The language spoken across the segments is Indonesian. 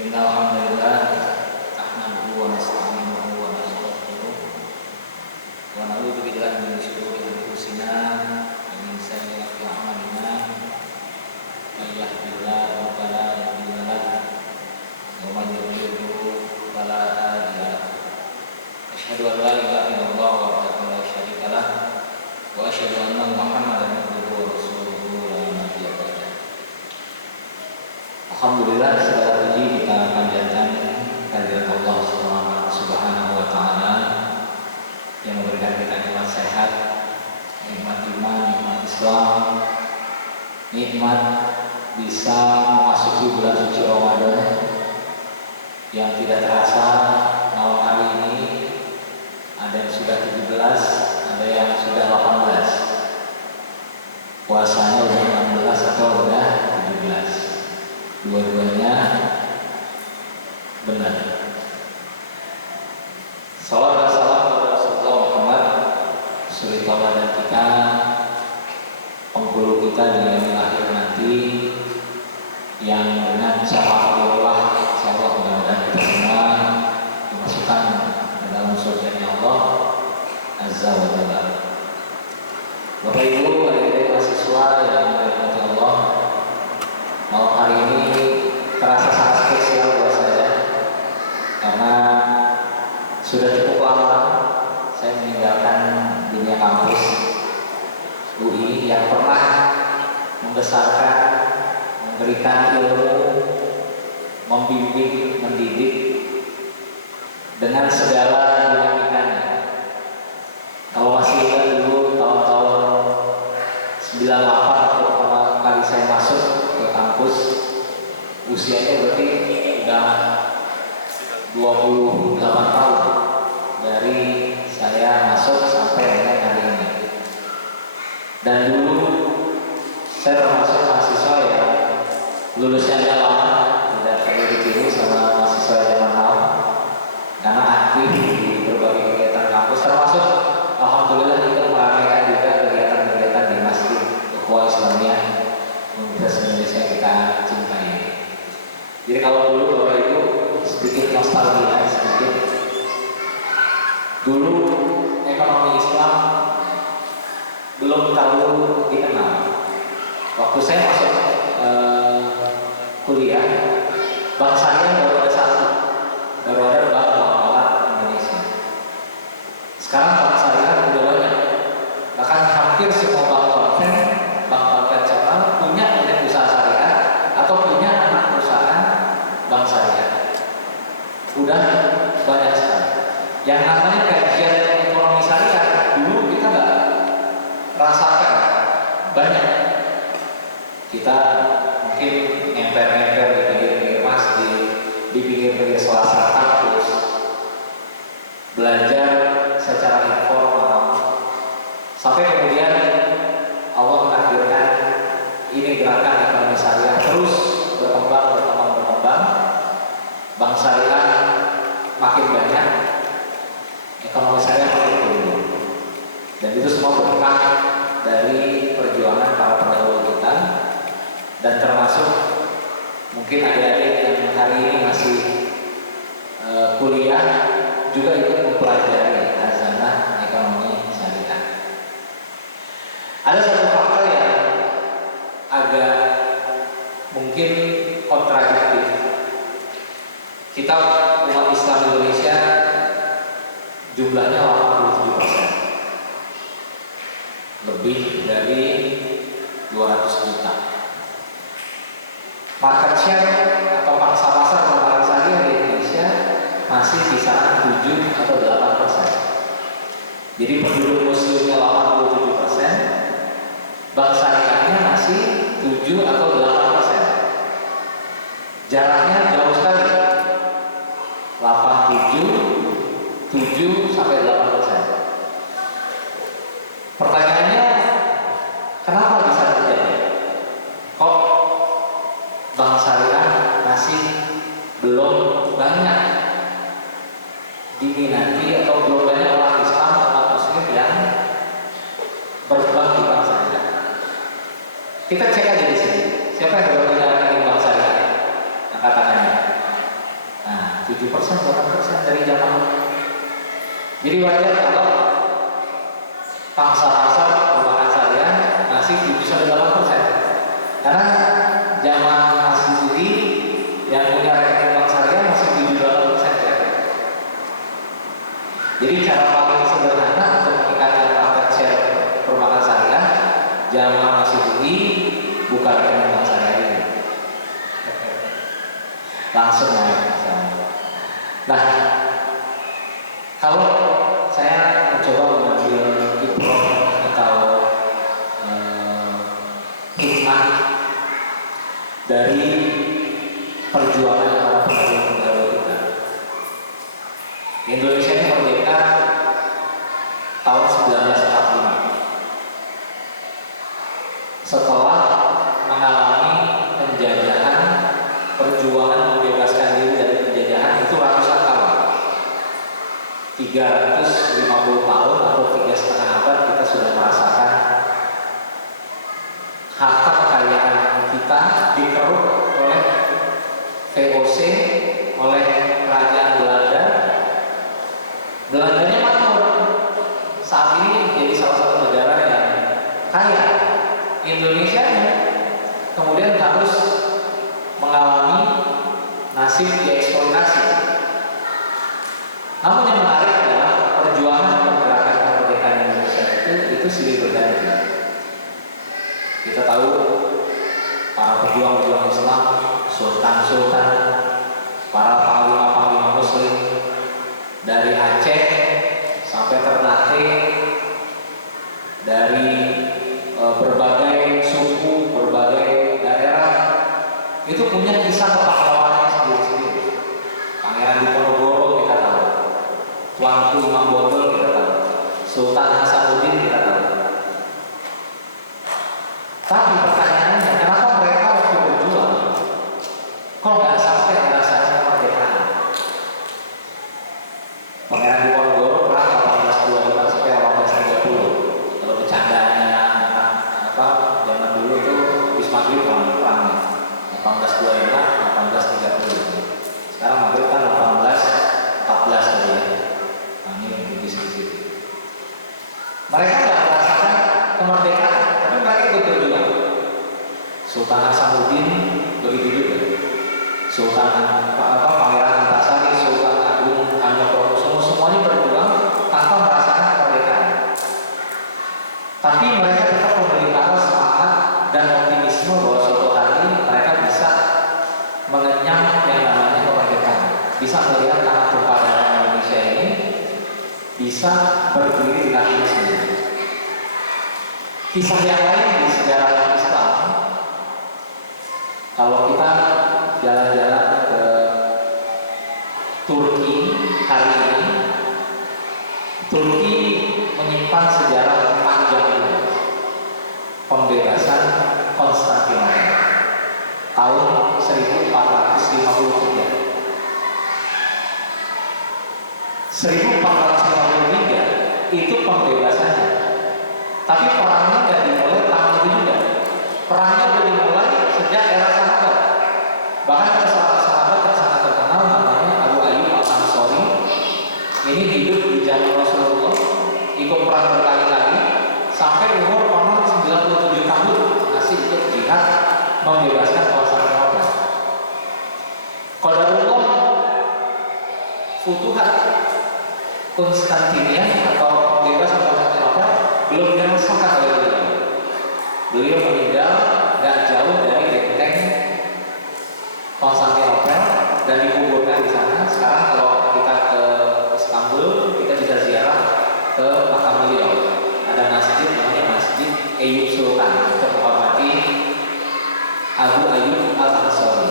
Innal hamdalillah nahmaduhu wa nasta'inuhu wa nastaghfiruh wa na'udzu billahi min shururi anfusina wa min sayyiati a'malina may yahdihillahu fala mudilla lahu wa may yudlil fala hadiya lahu. Asyhadu an la ilaha illallah wahdahu la syarika lahu wa asyhadu anna Muhammadan abduhu wa rasuluhu la nabiyya ba'dahu. Alhamdulillah, segala puji kita panjatkan kehadirat Allah Subhanahu wa Ta'ala yang memberikan kita nikmat sehat, nikmat iman, nikmat Islam, nikmat bisa memasuki bulan suci Ramadan yang tidak terasa. Malam hari ini ada yang sudah 17, ada yang sudah 18. Puasanya udah 16 atau udah 17. Dua-duanya benar. Salawat dan salam kepada Rasulullah Muhammad, suri tauladan kita, penghulu kita di dunia akhir nanti, yang dengan syafaat Allah, insyaallah mudah-mudahan kita semua dimasukkan ke dalam surganya Allah Azza wa Jalla. Bapak Ibu, adik-adik mahasiswa yang dirahmati Allah, malam hari ini terasa sangat spesial buat saya karena sudah cukup lama saya meninggalkan dunia kampus UI yang pernah membesarkan, memberikan ilmu, membimbing, mendidik dengan segala dinamikanya. Kalau masih ingat dulu tahun-tahun 98 pertama kali saya masuk ke kampus, usianya berarti udah 28 tahun dari saya masuk sampai dengan hari ini. Dan dulu saya termasuk mahasiswa yang lulusnya agak lama, tidak perlu ditiru sama mahasiswa zaman now, karena aktif di berbagai kegiatan kampus, termasuk alhamdulillah ikut meramaikan juga kegiatan-kegiatan di Masjid Ukhuwah Islamiyah Universitas Indonesia kita cintai. Jadi kalau dulu Bapak Ibu sedikit nostalgia sedikit. Dulu ekonomi Islam belum terlalu dikenal. Waktu saya masuk kuliah, bank syariah baru ada satu, baru ada Bank Muamalat Indonesia. Sekarang bank syariah udah banyak, bahkan hampir semua bank konvensional punya unit usaha syariah atau punya anak perusahaan bank syariah. Udah banyak sekali. Yang namanya kajian ekonomi syariah dulu kita nggak rasakan banyak. Kita mungkin ngemper-ngemper di pinggir-pinggir masjid, di pinggir-pinggir selasa kampus, belajar secara informal, sampai kemudian Allah menakdirkan ini gerakan ekonomi syariah terus berkembang. Bank syariah makin banyak, ekonomi syariah makin tumbuh, dan itu semua berkah dari perjuangan para pendahulu kita, dan termasuk mungkin adik-adik yang hari ini masih kuliah juga ikut mempelajari azanah ekonomi syariah. Ada satu fakta yang agak mungkin kontradiktif. Kita umat Islam Indonesia jumlahnya 87%, lebih dari 200 juta. Market share atau pangsa pasar barang syariah di Indonesia masih kisaran 7 atau 8%. Jadi penduduk muslimnya 87%, bank syariahnya masih 7 atau 8%. Jaraknya jauh sekali. 7 sampai 8%. Pertanyaannya, kenapa bisa terjadi? Kok bank syariah masih belum banyak diminati atau belum banyak orang Islam atau Muslim yang berbank di bank syariah? Kita cek aja di sini. Siapa yang belum punya rekening bank syariah? Angkat tangannya. wajar kalau pangsa pasar perbankan syariah masih 78%. Karena jamaah mahasiswi yang punya rekening bank syariah masih 78% ya. Jadi cara paling sederhana untuk meningkatkan market share perbankan syariah, jamaah mahasiswi buka rekening bank syariah ini. Langsung naik. Nah, kalau saya mencoba mengambil ibrah atau hikmah dari perjuangan para pendahulu kita. Indonesia ini merdeka tahun 1945. Setelah mengalami penjajahan, perjuangan membebaskan diri dari penjajahan itu ratusan tahun. 350 tahun atau 3,5 abad kita sudah merasakan harta kekayaan kita dikeruk oleh VOC, oleh kerajaan Belanda. Belandanya makmur, saat ini jadi salah satu negara yang kaya. Indonesia kemudian harus mengalami nasib dieksploitasi. Namun yang menarik adalah perjuangan pergerakan kemerdekaan Indonesia itu silih berganti. Kita tahu para pejuang-pejuang Islam, sultan-sultan, para panglima-panglima Muslim dari Aceh sampai Ternate, dari berbagai suku, berbagai daerah, itu punya kisah kepahlawanan sendiri-sendiri. Pangeran Diponegoro kita tahu, Tuanku Imam Bonjol kita tahu, Sultan Hasanuddin kita tahu. Tapi pertanyaannya, kenapa mereka waktu berjuang kok nggak sampai ngerasain kemerdekaan? Pangeran Diponegoro perang 1825 sampai 1830. Kalau bercandanya zaman dulu tuh habis maghrib perangnya 1825, 1830. Sekarang maghrib kan 1814 tadi ya. Nah, ini lebih sedikit. Mereka nggak merasakan kemerdekaan, tapi mereka ikut berjuang. Sultan Hasanuddin begitu juga. Sultan Pangeran Antasari, Sultan Agung Hamengkubuwono, semuanya berjuang tanpa merasakan kemerdekaan. Tapi mereka tetap memelihara semangat dan optimisme bahwa suatu hari mereka bisa mengenyam yang namanya kemerdekaan, bisa melihat tanah tumpah Indonesia ini bisa berdiri di kaki sendiri. Kisah yang lain di sejarah Islam, kalau kita jalan-jalan ke Turki hari ini, Turki menyimpan sejarah panjang ini. Pembebasan Konstantinopel tahun 1453. 1453 itu pembebasannya. Tapi perangnya nggak dimulai tahun itu juga. Perangnya udah dimulai sejak era sahabat. Bahkan ada sahabat yang sangat terkenal namanya Abu Ayyub Al-Ansari. Ini hidup di zaman Rasulullah, ikut perang berkali-kali sampai umur konon 97 tahun masih ikut jihad membebaskan Konstantinopel. Qadarullah Futuhat Konstantinia atau pembebasan Konstantinopel belum dirasakan oleh beliau. Beliau meninggal gak jauh dari benteng Konstantinopel dan dikuburkan di sana. Sekarang kalau kita ke Istanbul, kita bisa ziarah ke makam beliau. Ada masjid namanya Masjid Eyüp Sultan untuk menghormati Abu Ayyub Al-Ansari.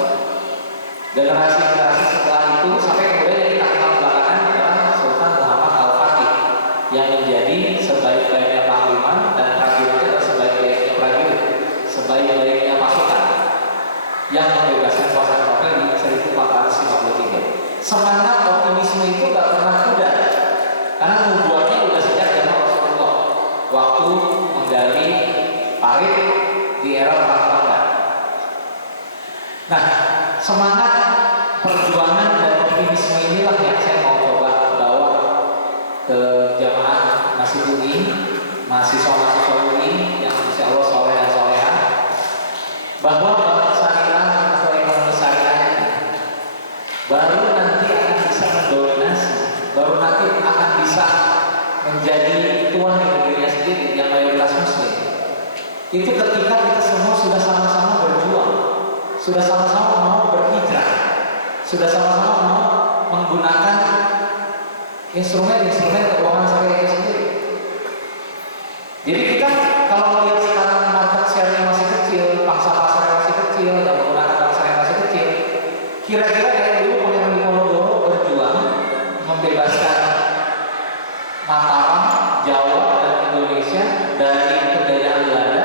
Generasi-generasi setelah itu sampai kemudian yang kita kenal belakangan adalah Sultan Muhammad Al-Fatih yang menjadi sebaik-baiknya panglima dan prajuritnya adalah sebaik-baiknya prajurit, sebaik-baiknya pasukan yang membebaskan Konstantinopel di 1453. Semangat optimisme itu gak pernah pudar karena nubuatnya udah sejak zaman Rasulullah waktu menggali parit di era perang Badar. Nah, semangat perjuangan dan optimisme inilah yang saya mau coba bawa ke mahasiswa-mahasiswa ini yang insya Allah soleh dan soleha, bahwa bank syariah atau ekonomi syariah ini baru nanti akan bisa mendominasi, baru nanti akan bisa menjadi tuan di negerinya sendiri yang mayoritas muslim. Itu ketika kita semua sudah sama-sama berjuang, sudah sama-sama mau berhijrah, sudah sama-sama mau menggunakan instrumen-instrumen keuangan syariah itu sendiri. Jadi kita kalau melihat sekarang market share-nya masih kecil, pangsa pasarnya masih kecil, yang menggunakan pangsa yang masih kecil, kira-kira kayak dulu Pangeran Diponegoro berjuang membebaskan Mataram, Jawa, dan Indonesia dari penjajahan Belanda,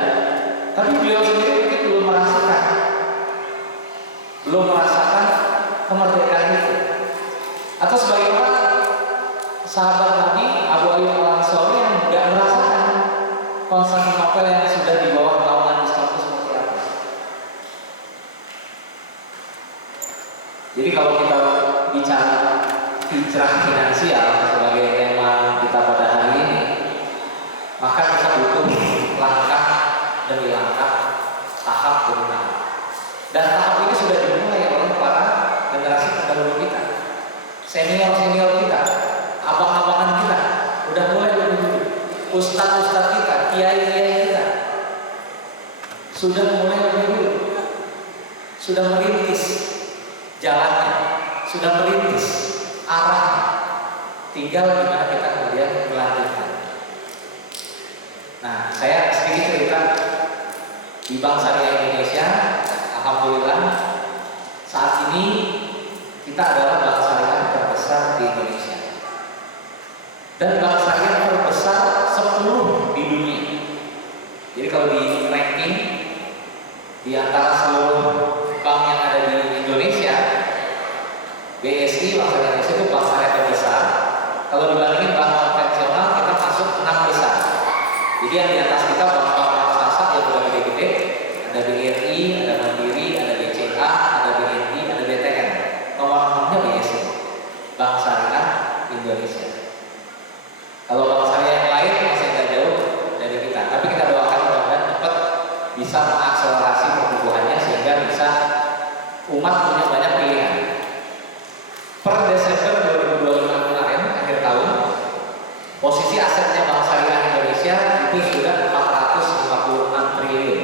tapi beliau sendiri mungkin belum merasakan kemerdekaan itu. Atau sebagaimana sahabat Nabi Abu Ayyub Al-Ansari yang tidak merasakan Konstantinopel yang sudah di bawah naungan Islam itu seperti apa. Jadi kalau kita bicara hijrah finansial sebagai tema kita pada hari ini, maka kita butuh langkah demi langkah, tahap demi tahap. Dan tahap ini sudah dimulai oleh para generasi pendahulu kita, senior-senior kita, abang-abangan kita, udah mulai dulu. Ustaz-ustaz kita, kiai-kiai kita sudah mulai lebih dulu, sudah merintis jalannya, sudah merintis arahnya. Tinggal gimana kita kemudian melanjutkan. Nah, saya sedikit cerita di Bank Syariah Indonesia. Alhamdulillah saat ini kita adalah bank syariah terbesar di Indonesia dan bank syariah terbesar 10 di dunia. Jadi kalau di ranking di antara seluruh bank yang ada di Indonesia, BSI Bank Syariah Indonesia itu bank syariah terbesar. Kalau dibandingin bank konvensional kita masuk 6 besar. Jadi yang di atas kita bank-bank raksasa yang udah gede-gede, ada BRI, ada Mandiri, ada BCA, ada BNI, ada BTN. Nomor-nomornya BSI, Bank Syariah Indonesia. Kalau bank syariah yang lain masih agak jauh dari kita, tapi kita doakan mudah-mudahan cepat bisa mengakselerasi pertumbuhannya sehingga bisa umat punya banyak pilihan. Per Desember 2025 kemarin, akhir tahun, posisi asetnya Bank Syariah Indonesia itu sudah 456 triliun.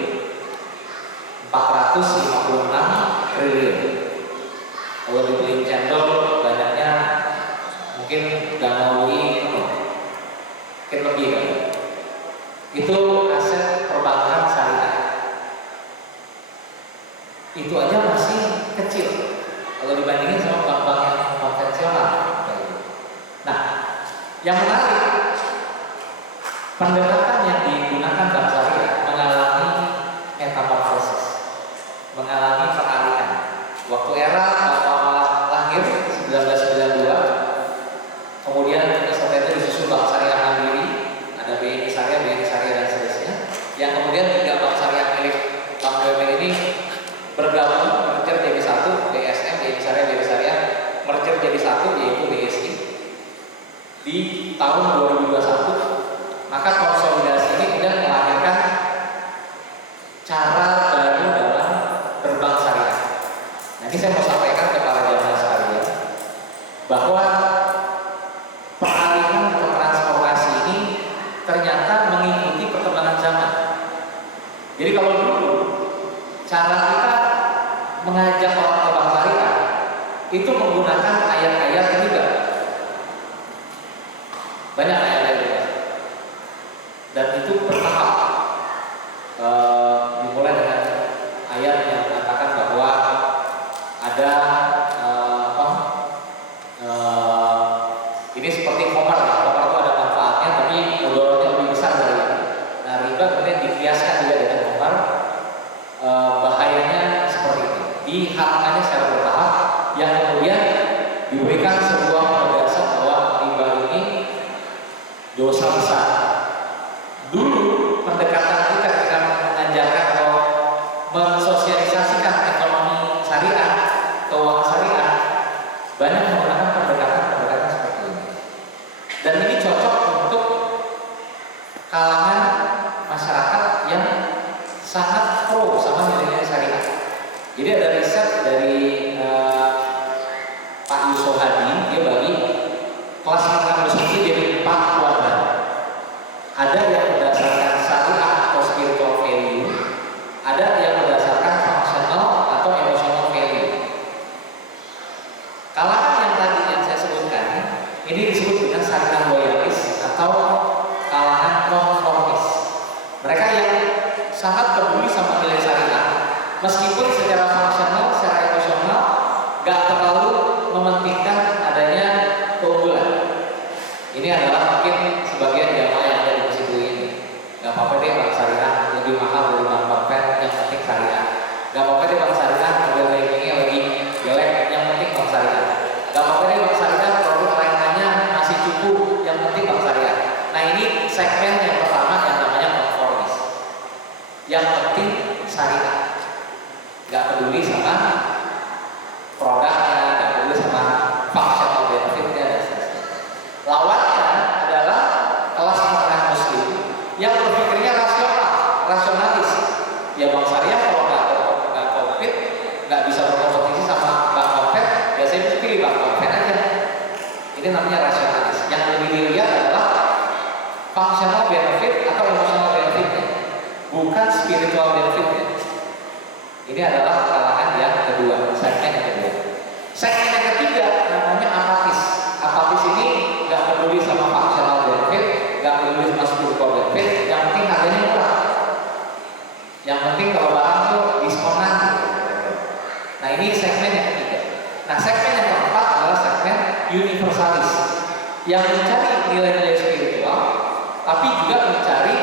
456 triliun. Kalau dibeli cendol banyaknya mungkin Danau UI mungkin lebih kan. Itu aset perbankan syariah. Itu aja masih kecil kalau dibandingin sama bank-bank yang konvensional. Nah, yang menarik, pendekatan yang digunakan bank syariah mengalami metamorfosis, mengalami peralihan. Waktu era Bapak lahir 1992, kemudian setelah itu disusul Bank Syariah Mandiri, ada BNI Syariah, dan seterusnya. Yang kemudian 3 bank syariah milik Bank BUMN ini bergabung, merger jadi satu, BSM, BNI Syariah, merger jadi satu, yaitu BSI. Di tahun 2021, maka konsolidasi ini kemudian melahirkan cara baru dalam berbank syariah. Nah, ini saya mau sampaikan kepada jamaah sekalian bahwa peralihan atau transformasi ini ternyata mengikuti perkembangan zaman. Jadi kalau dulu cara kita mengajak orang ke bank syariah itu menggunakan ayat-ayat riba. Banyak ayat-ayat riba. Dan itu bertahap. Dimulai dengan ayat yang mengatakan bahwa ada ini seperti khamar ya. Khamar itu ada manfaatnya tapi mudaratnya lebih besar dari itu. Nah, riba kemudian dikiaskan juga dengan khamar. Bahayanya seperti itu. Diharamkannya secara bertahap yang kemudian diberikan sebuah penegasan bahwa riba ini dosa besar. Dulu pendekatan kita mengajarkan atau mensosialisasikan ekonomi syariah, keuangan syariah, banyak menggunakan pendekatan seperti ini. Dan ini cocok untuk kalangan secara fungsional, secara emosional, gak terlalu mementingkan adanya keunggulan. Ini adalah mungkin sebagian jamaah yang ada di masjid ini. Gak apa-apa deh Bank Syariah lebih mahal dari Bank Konven, yang penting syariah. Gak apa-apa deh Bank Syariah model bankingnya lebih jelek, yang penting Bank Syariah. Gak apa-apa deh Bank Syariah produk layanannya masih cukup, yang penting Bank Syariah. Nah ini segmen yang pertama yang namanya konformis. Yang penting syariah. Gak peduli sama produknya, gak peduli sama functional benefitnya dan seterusnya. Lawannya adalah kelas menengah muslim yang berpikirnya rasionalis. Ya Bank Syariah kalau nggak komplit, nggak bisa berkompetisi sama Bank Konven, ya saya pilih Bank Konven aja. Ini namanya rasionalis. Yang lebih dilihat adalah functional benefit atau emotional benefitnya, bukan spiritual benefitnya. Ini adalah kalangan yang kedua, segmen yang kedua. Segmen yang ketiga namanya apatis. Apatis ini nggak peduli sama functional benefit, nggak peduli sama spiritual benefit, yang penting harganya murah. Yang penting kalau barang tuh diskonan. Nah ini segmen yang ketiga. Nah segmen yang keempat adalah segmen universalis, yang mencari nilai-nilai spiritual, tapi juga mencari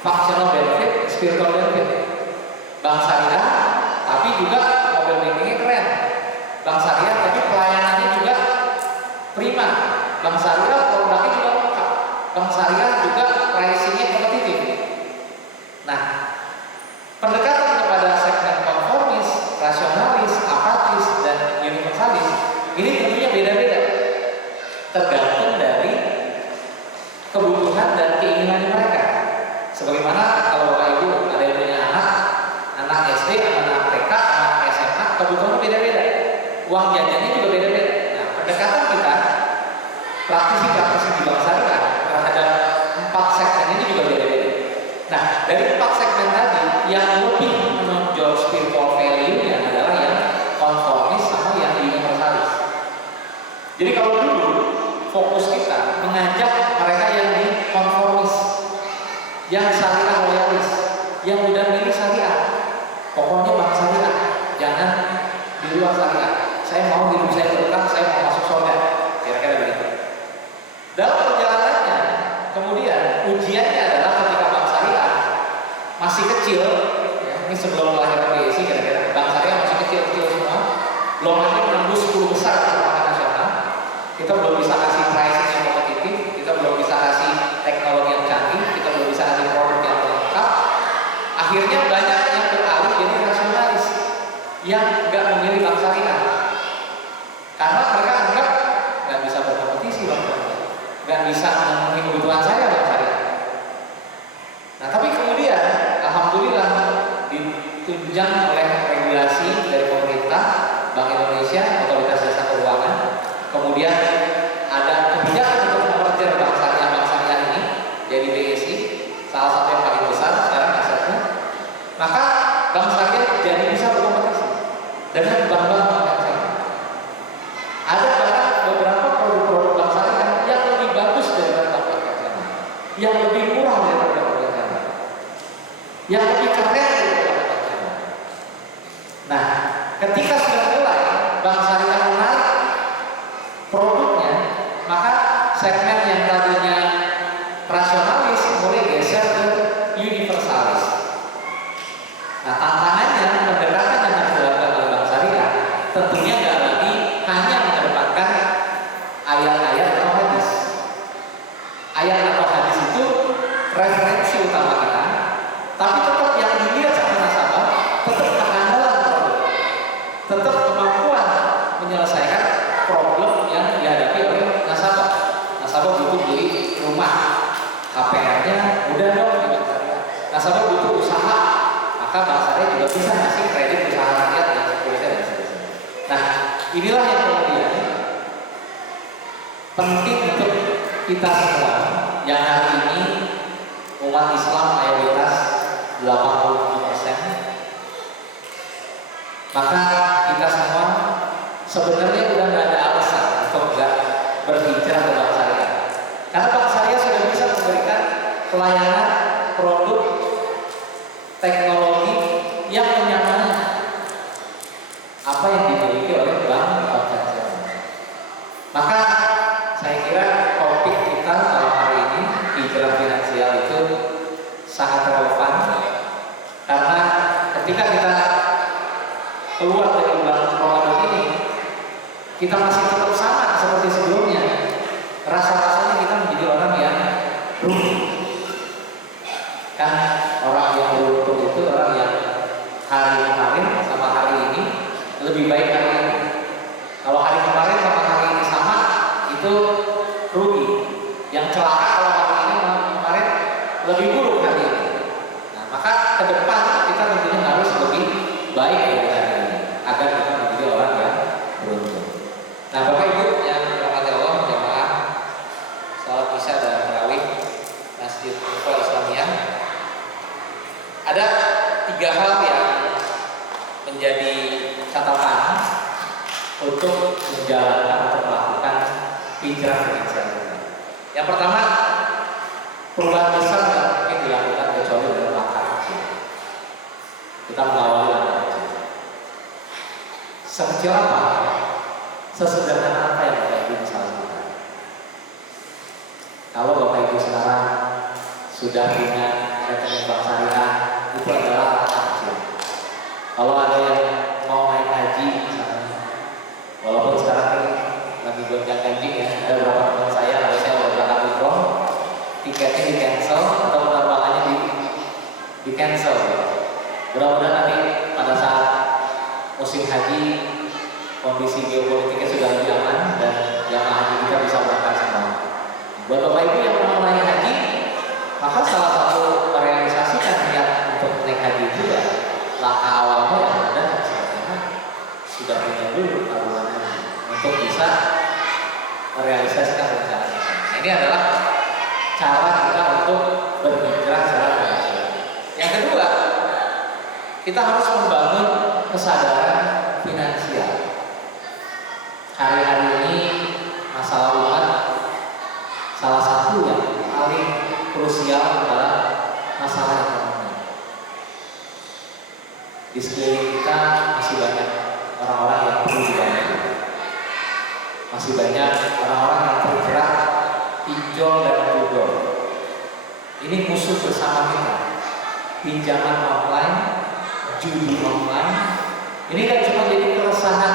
functional benefit, spiritual benefit. Bank Syariah, tapi juga mobil bankingnya keren. Bank Syariah, tapi pelayanannya juga prima. Bank Syariah produknya juga lengkap. Bank Syariah juga pricingnya kompetitif. Nah, pendekatan kepada segmen konformis, rasionalis, apatis, dan universalis ini tentunya beda-beda, tergantung dari kebutuhan dan keinginan mereka. Sebagaimana kalau Bapak Ibu ada yang punya anak SD, anak TK, anak SMA, kebutuhannya beda-beda, uang jajannya juga beda-beda. Nah, pendekatan kita praktisi-praktisi di Bank Syariah terhadap 4 segmen ini juga beda-beda. Nah, dari 4 segmen tadi yang lebih menonjol spiritual value-nya adalah yang konformis sama yang universalis. Jadi kalau dulu fokus kita mengajak mereka yang di konformis, yang syariah loyalis, yang udah milih syariah. Pokoknya Bank Syariah, jangan di luar syariah. Saya mau hidup saya berkah, saya mau masuk surga. Kira-kira begitu. Dalam perjalanannya, kemudian ujiannya adalah ketika Bank Syariah masih kecil, ya, ini sebelum kelahiran BSI, kira-kira Bank Syariah masih kecil-kecil semua, belum ada menembus 10 besar di perbankan nasional. Kita belum bisa kasih pricing yang kompetitif, kita belum bisa kasih teknologi yang canggih, kita belum bisa kasih produk yang lengkap. Akhirnya banyak yang beralih jadi rasionalis, yang nggak memilih Bank Syariah karena mereka anggap nggak bisa berkompetisi Bank Syariah, nggak bisa memenuhi kebutuhan saya Bank Syariah. Nah tapi kemudian alhamdulillah ditunjang oleh regulasi dari pemerintah, Bank Indonesia, Otoritas Jasa Keuangan, kemudian ada kebijakan untuk memerger Bank Syariah ini jadi BSI, salah satu yang paling besar sekarang asetnya. Maka Bank Syariah jadi bisa berkompetisi dengan bank-bank yang lain. Ada bahkan beberapa produk-produk Bank Syariah yang lebih bagus daripada bank yang lain, yang lebih murah daripada bank yang lain, yang lebih keren daripada bank yang lain. Nah, ketika sudah mulai Bank Syariah menarik produknya, maka segmen yang tadinya rasionalis mulai geser ke universalis. Nah, tantangannya pendekatan yang harus dilakukan oleh Bank Syariah tentunya nggak lagi hanya mengedepankan ayat-ayat atau hadis. Ayat atau hadis itu referensi utama kita, tapi tetap yang dilihat sama nasabah tetap kehandalan produk, tetap kemampuan menyelesaikan problem yang dihadapi oleh nasabah. Nasabah butuh beli rumah, KPR-nya mudah dong di Bank Syariah. Nasabah butuh usaha, maka Bank Syariah juga bisa ngasih kredit usaha rakyat dan seterusnya dan seterusnya. Nah, inilah yang kemudian penting untuk kita semua yang hari ini umat Islam mayoritas 87%. Maka kita semua sebenarnya udah nggak ada alasan untuk nggak berbicara ke Bank Syariah, karena Bank Syariah sudah bisa memberikan pelayanan, produk, teknologi yang menyamai apa yang dimiliki oleh bank konvensional. Maka saya kira topik kita dalam hari ini, hijrah finansial, itu sangat relevan karena ketika kita keluar dari bulan Ramadan ini, kita masih tetap sama seperti sebelumnya. Rasa-rasanya kita menjadi orang yang rugi. Kan orang yang beruntung itu orang yang hari kemarin sama hari ini lebih baik hari ini. Kalau hari kemarin sama hari ini sama, itu rugi. Yang celaka kalau hari ini sama kemarin lebih buruk hari ini. Nah, maka ke depan kita tentunya harus lebih baik dari hari ini agar kita menjadi orang yang beruntung. Nah, Bapak Ibu yang dirahmati Allah, jamaah salat Isya dan tarawih Masjid Ikhwal Islamiyah, ada 3 hal yang menjadi catatan untuk menjalankan atau melakukan hijrah finansial. Yang pertama, perubahan besar tidak mungkin dilakukan kecuali dengan langkah kecil. Kita mengawali langkah kecil. Sekecil apa? Sesederhana apa yang Bapak Ibu bisa lakukan? Kalau Bapak Ibu sekarang sudah punya rekening bank syariah, itu adalah langkah kecil. Kalau ada yang mau naik haji misalnya, walaupun sekarang ini lagi gonjang ganjing ya, ada beberapa teman saya, harusnya udah berangkat umroh, tiketnya di cancel atau penerbangannya di cancel. Mudah-mudahan nanti pada saat musim haji kondisi geopolitiknya sudah lebih aman dan jamaah haji kita bisa berangkat semua. Buat Bapak Ibu yang mau naik haji, maka salah satu merealisasikan niat untuk naik haji itu ya langkah awalnya yang ada sebenarnya sudah punya dulu tabungan haji untuk bisa merealisasikan rencana kita. Nah, ini adalah cara kita untuk berhijrah secara finansial. Yang kedua, kita harus membangun kesadaran finansial. Hari-hari ini masalah umat salah satu yang paling krusial adalah masalah ekonomi. Di sekeliling kita masih banyak orang-orang yang perlu dibantu. Masih banyak orang-orang yang terjerat pinjol dan bodol. Ini musuh bersama kita. Pinjaman online, judi online. Ini kan cuma jadi keresahan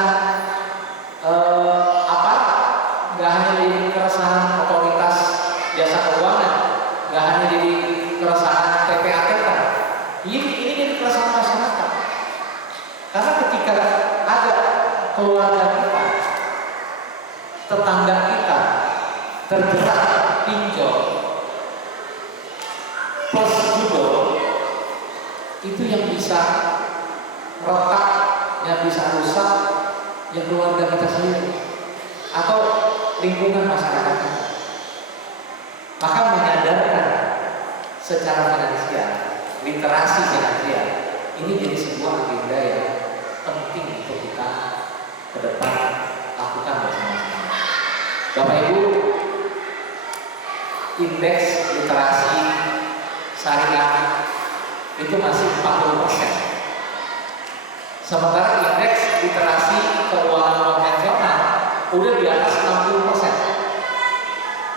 nggak hanya jadi keresahan otoritas jasa keuangan, nggak hanya jadi keresahan PPATK. Ini jadi keresahan masyarakat. Karena ketika ada keluarga kita, tetangga kita terjerat pinjol plus judul, itu yang bisa retak, yang bisa rusak, ya keluarga kita sendiri atau lingkungan masyarakat kita. Maka menyadarkan secara finansial, literasi finansial, ini jadi sebuah agenda yang penting untuk kita ke depan lakukan bersama-sama. Bapak Ibu, indeks literasi syariah itu masih 40%. Sementara indeks literasi keuangan konvensional udah di atas 60%.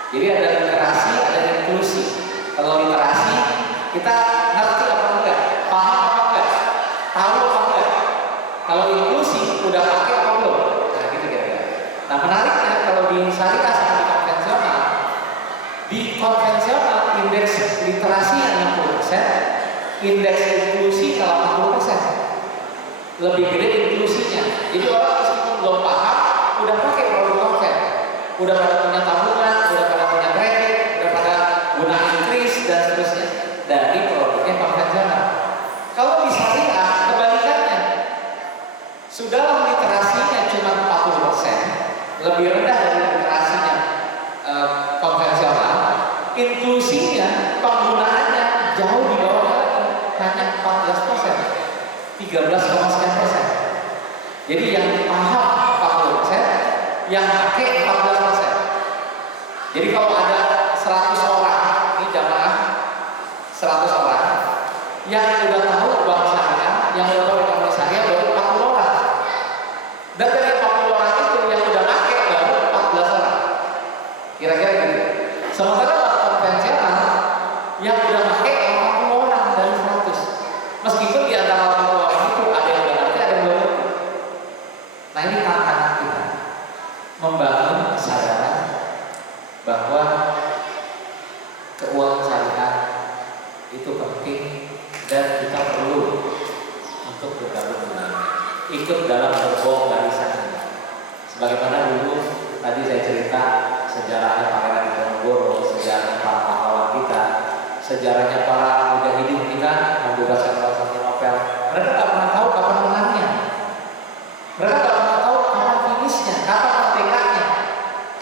Jadi ada literasi, ada inklusi. Kalau literasi kita ngerti apa enggak, paham apa enggak, tahu apa enggak. Kalau inklusi udah pakai apa belum? Nah gitu kira-kira. Nah menariknya kalau di syariah sama di konvensional indeks literasi 60%, indeks inklusi 80%. Lebih gede inklusinya. Jadi orang meskipun belum paham, udah pakai produk konven, udah pada punya tabungan, udah pada punya kredit, udah pada guna increase dan seterusnya dari produknya konvensional. Kalau di syariah kebalikannya, sudah literasinya cuma 40%, lebih rendah dari literasinya konvensional, inklusinya penggunaannya jauh di bawah lagi, hanya 14%. 13,sekian%. Jadi yang paham 40%, yang pakai 14%. Jadi kalau ada 100 orang, ini jamaah 100 orang, yang udah tahu bank syariah, yang udah tahu ekonomi syariah baru 40 orang. Nah ini tantangan kita, membangun kesadaran bahwa keuangan syariah itu penting dan kita perlu untuk bergabung dengannya, ikut dalam gerbong barisan ini. Sebagaimana dulu tadi saya cerita sejarahnya Pangeran Diponegoro, sejarahnya para pahlawan kita, sejarahnya para mujahidin kita membebaskan kawasan novel. Mereka tak pernah tahu kapan menangnya, mereka tak pernah tahu kapan finishnya, kapan merdekanya.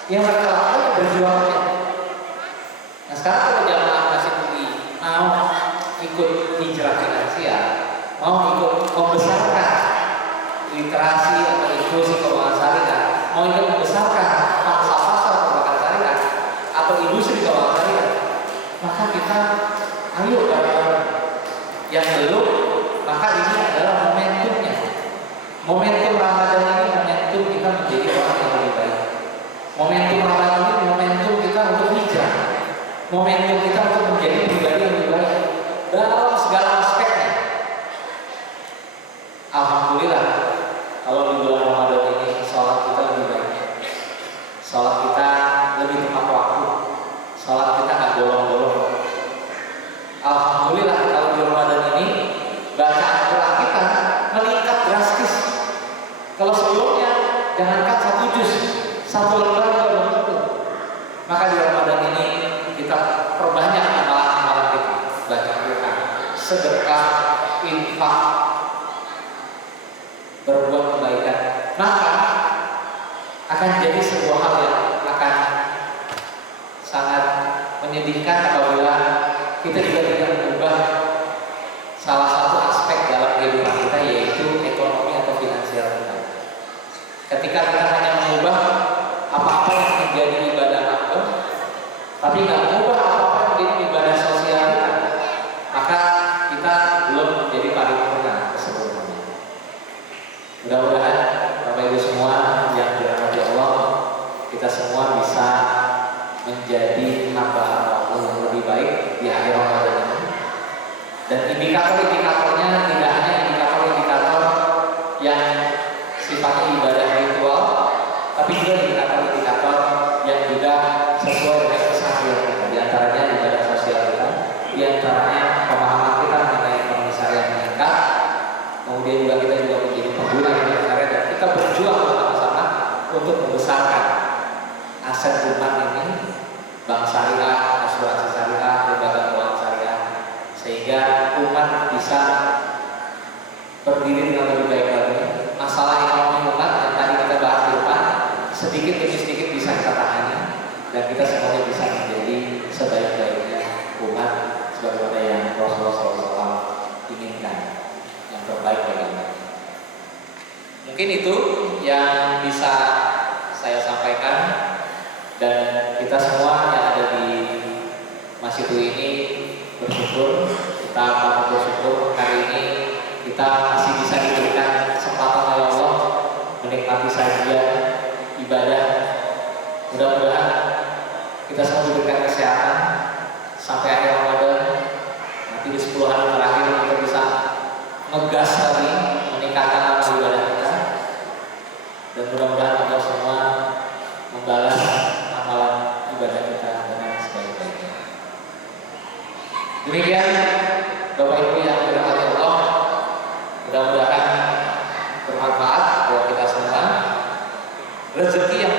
Yang mereka lakukan berjuangnya. Nah sekarang kalau jamaah masih mau ikut hijrah finansial, mau ikut membesarkan literasi atau inklusi keuangan syariah, mau ikut membesarkan pangsa pasar keuangan syariah atau industri keuangan syariah, maka kita ayo bareng-bareng. Yang belum, maka ini adalah momentumnya. Momentum Ramadan ini momentum kita menjadi orang yang lebih baik. Momentum Ramadan ini momentum kita untuk hijrah. Momentum kita untuk menjadi pribadi yang lebih baik dalam segala aspeknya. Alhamdulillah, kalau di bulan Ramadan ini sholat kita lebih baik, sholat kita lebih tepat waktu, sholat kita nggak bolong-bolong. Alhamdulillah, kalau di Ramadan ini bacaan Quran kita meningkat drastis. Kalau sebelumnya jangankan 1 juz, 1 lembar juga belum tentu. Maka di Ramadan ini kita perbanyak amalan-amalan kita, baca Quran, sedekah, infak, berbuat kebaikan. Maka akan jadi sebuah hal yang akan sangat menyedihkan apabila kita juga tidak mengubah salah satu aspek dalam kehidupan kita, yaitu ekonomi atau finansial kita. Ketika kita hanya mengubah apa-apa yang menjadi ibadah akbar, tapi nggak mengubah apa-apa yang menjadi ibadah sosial kita, maka kita belum menjadi paripurna keseluruhannya. Mudah-mudahan Bapak Ibu semua yang dirahmati Allah, kita semua bisa menjadi hamba Allah yang lebih baik di akhir Ramadan ini. Dan indikator-indikatornya tidak hanya indikator-indikator yang sifatnya ibadah ritual, tapi juga indikator-indikator yang juga sesuai dengan keseharian kita. Di antaranya ibadah sosial kita, di antaranya pemahaman kita mengenai ekonomi syariah meningkat. Kemudian juga kita juga menjadi pengguna ekonomi syariah dan kita berjuang bersama-sama untuk membesarkan aset umat ini, bank syariah, asuransi syariah, lembaga keuangan syariah, sehingga umat bisa berdiri dengan lebih baik lagi. Masalah ekonomi umat yang tadi kita bahas di depan, sedikit demi sedikit bisa kita tangani dan kita semuanya bisa menjadi sebaik-baiknya umat sebagaimana yang Rasulullah SAW inginkan, yang terbaik bagi umat. Mungkin itu yang bisa saya sampaikan, dan kita semua yang ada di masjid ini bersyukur, kita patut bersyukur hari ini kita masih bisa diberikan kesempatan oleh Allah menikmati sajian ibadah. Mudah-mudahan kita semua diberikan kesehatan sampai akhir Ramadan. Nanti di 10 hari terakhir kita bisa ngegas lagi meningkatkan amal ibadah kita, dan mudah-mudahan kita semua membalas amalan ibadah kita dengan sebaik-baiknya. Demikian Bapak Ibu yang dirahmati Allah, mudah-mudahan bermanfaat buat kita semua. Rezeki yang